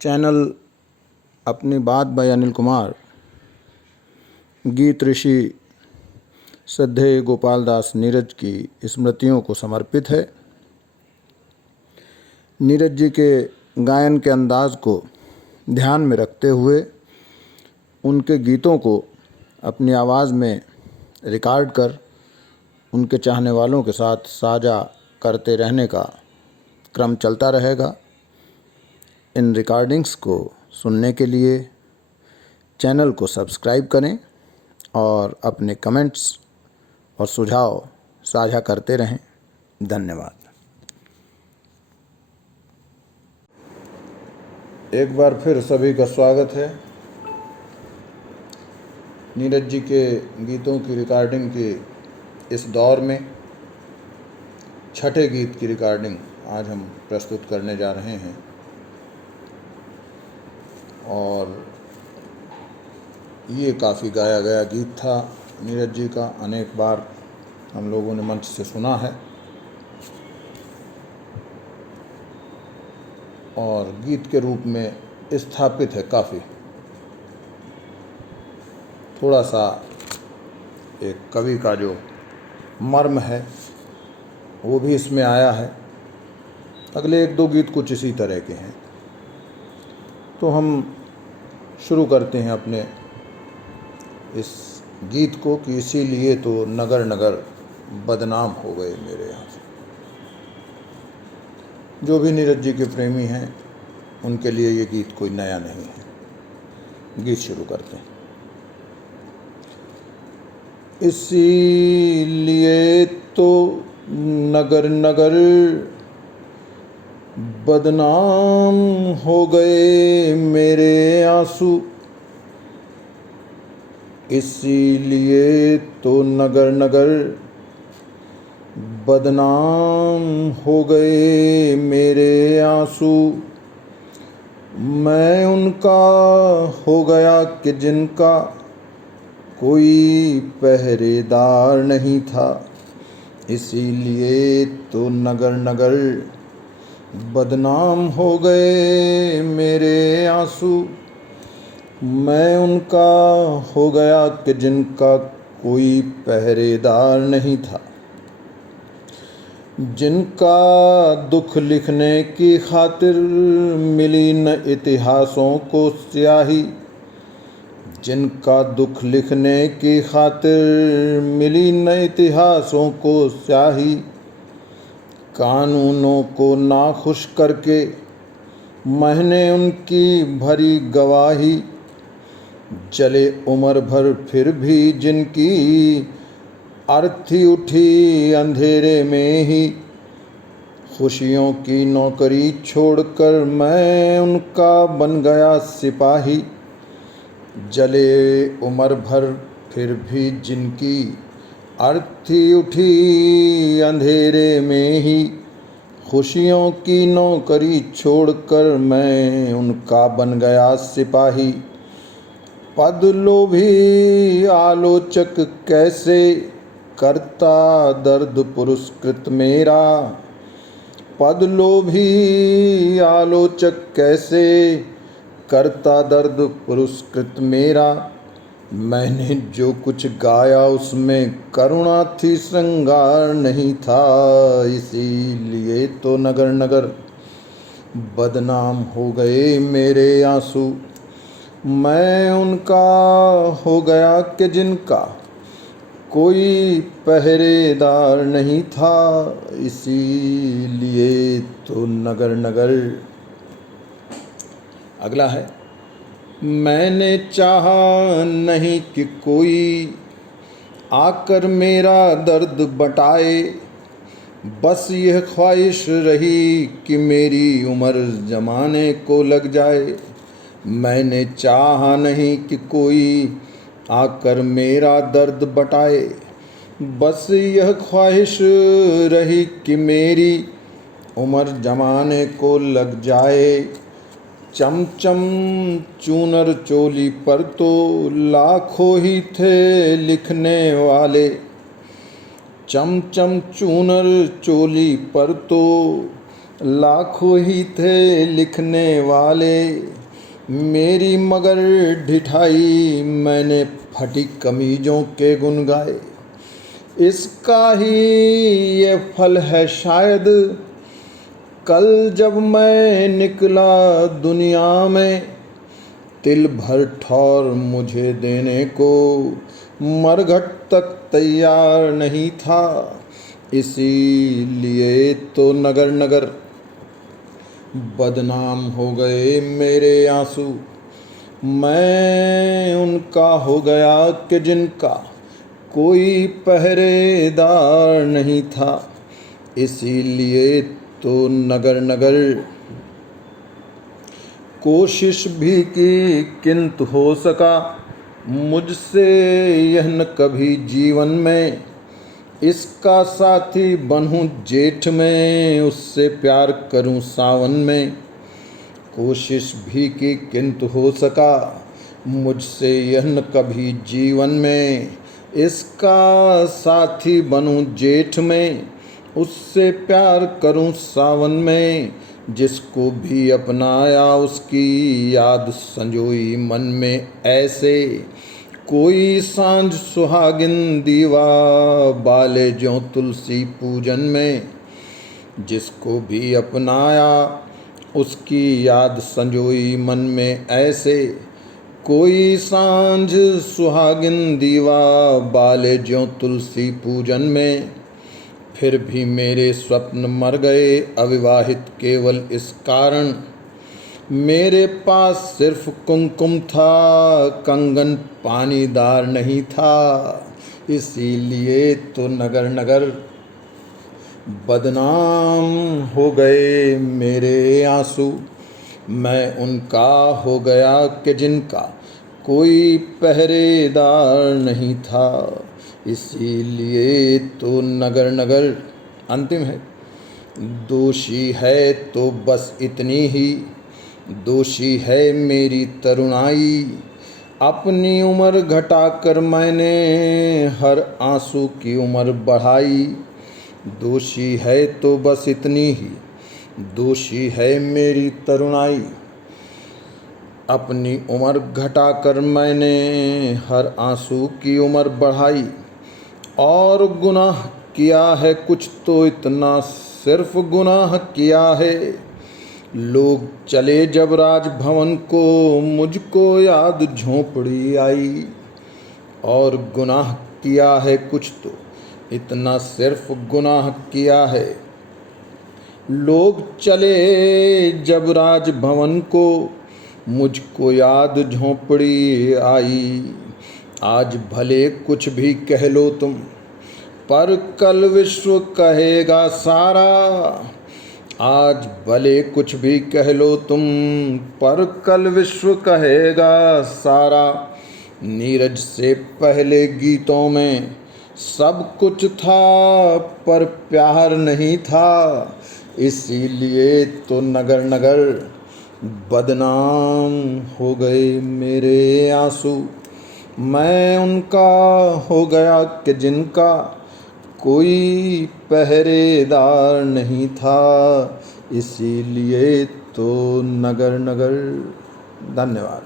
Channel अपनी बात bye Anil Kumar गीत ऋषि श्रद्धेय गोपाल दास नीरज की स्मृतियों को समर्पित है। नीरज जी के गायन के अंदाज को ध्यान में रखते हुए उनके गीतों को अपनी आवाज़ में रिकॉर्ड कर उनके चाहने वालों के साथ साझा करते रहने का क्रम चलता रहेगा। इन रिकॉर्डिंग्स को सुनने के लिए चैनल को सब्सक्राइब करें और अपने कमेंट्स और सुझाव साझा करते रहें। धन्यवाद। एक बार फिर सभी का स्वागत है। नीरज जी के गीतों की रिकॉर्डिंग के इस दौर में छठे गीत की रिकॉर्डिंग आज हम प्रस्तुत करने जा रहे हैं और ये काफ़ी गाया गया गीत था नीरज जी का। अनेक बार हम लोगों ने मंच से सुना है और गीत के रूप में स्थापित है। काफ़ी थोड़ा सा एक कवि का जो मर्म है वो भी इसमें आया है। अगले एक दो गीत कुछ इसी तरह के हैं। तो हम शुरू करते हैं अपने इस गीत को कि इसीलिए तो नगर नगर बदनाम हो गए मेरे यहाँ से। जो भी नीरज जी के प्रेमी हैं उनके लिए ये गीत कोई नया नहीं है। गीत शुरू करते हैं। इसीलिए तो नगर नगर बदनाम हो गए मेरे आंसू। इसीलिए तो नगर नगर बदनाम हो गए मेरे आंसू। मैं उनका हो गया कि जिनका कोई पहरेदार नहीं था। इसीलिए तो नगर नगर बदनाम हो गए मेरे आंसू। मैं उनका हो गया कि जिनका कोई पहरेदार नहीं था। जिनका दुख लिखने की खातिर मिली न इतिहासों को स्याही। जिनका दुख लिखने की खातिर मिली न इतिहासों को स्याही। कानूनों को नाखुश करके मैंने उनकी भरी गवाही। जले उम्र भर फिर भी जिनकी अर्थी उठी अंधेरे में ही। खुशियों की नौकरी छोड़कर मैं उनका बन गया सिपाही। जले उम्र भर फिर भी जिनकी अर्थी उठी अंधेरे में ही। खुशियों की नौकरी छोड़कर मैं उनका बन गया सिपाही। पद लोभी आलोचक कैसे करता दर्द पुरस्कृत मेरा। पद लोभी आलोचक कैसे करता दर्द पुरस्कृत मेरा। मैंने जो कुछ गाया उसमें करुणा थी, श्रृंगार नहीं था। इसीलिए तो नगर नगर बदनाम हो गए मेरे आंसू। मैं उनका हो गया कि जिनका कोई पहरेदार नहीं था। इसीलिए तो नगर नगर। अगला है। मैंने चाहा नहीं कि कोई आकर मेरा दर्द बटाए। बस यह ख्वाहिश रही कि मेरी उम्र जमाने को लग जाए। मैंने चाहा नहीं कि कोई आकर मेरा दर्द बटाए। बस यह ख्वाहिश रही कि मेरी उम्र जमाने को लग जाए। चमचम चूनर चोली पर तो लाखों ही थे लिखने वाले। चमचम चूनर चोली पर तो लाखों ही थे लिखने वाले मेरी मगर ढिठाई मैंने फटी कमीजों के गुन गाए। इसका ही ये फल है शायद कल जब मैं निकला दुनिया में, तिल भर ठौर मुझे देने को मरघट तक तैयार नहीं था। इसीलिए तो नगर नगर बदनाम हो गए मेरे आंसू। मैं उनका हो गया कि जिनका कोई पहरेदार नहीं था। इसीलिए तो नगर नगर कोशिश भी की किंतु हो सका मुझसे यह न कभी जीवन में। इसका साथी बनूं जेठ में उससे प्यार करूं सावन में। कोशिश भी की किंतु हो सका मुझसे यह न कभी जीवन में। इसका साथी बनूं जेठ में उससे प्यार करूं सावन में। जिसको भी अपनाया उसकी याद संजोई मन में ऐसे। कोई सांझ सुहागिन दीवा बाले ज्यों तुलसी पूजन में। जिसको भी अपनाया उसकी याद संजोई मन में ऐसे। कोई सांझ सुहागिन दीवा बाले ज्यों तुलसी पूजन में। फिर भी मेरे स्वप्न मर गए अविवाहित केवल इस कारण। मेरे पास सिर्फ कुमकुम था कंगन पानीदार नहीं था। इसीलिए तो नगर नगर बदनाम हो गए मेरे आंसू। मैं उनका हो गया कि जिनका कोई पहरेदार नहीं था। इसीलिए तो नगर नगर अंतिम है। दोषी है तो बस इतनी ही दोषी है मेरी तरुणाई। अपनी उम्र घटाकर मैंने हर आंसू की उम्र बढ़ाई। दोषी है तो बस इतनी ही दोषी है मेरी तरुणाई। अपनी उम्र घटाकर मैंने हर आंसू की उम्र बढ़ाई। और गुनाह किया है कुछ तो इतना सिर्फ गुनाह किया है। लोग चले जब राजभवन को मुझको याद झोंपड़ी आई। और गुनाह किया है कुछ तो इतना सिर्फ गुनाह किया है। लोग चले जब राजभवन को मुझको याद झोंपड़ी आई। आज भले कुछ भी कह लो तुम पर कल विश्व कहेगा सारा। आज भले कुछ भी कह लो तुम पर कल विश्व कहेगा सारा। नीरज से पहले गीतों में सब कुछ था पर प्यार नहीं था। इसीलिए तो नगर नगर बदनाम हो गए मेरे आंसू। मैं उनका हो गया कि जिनका कोई पहरेदार नहीं था। इसीलिए तो नगर नगर। धन्यवाद।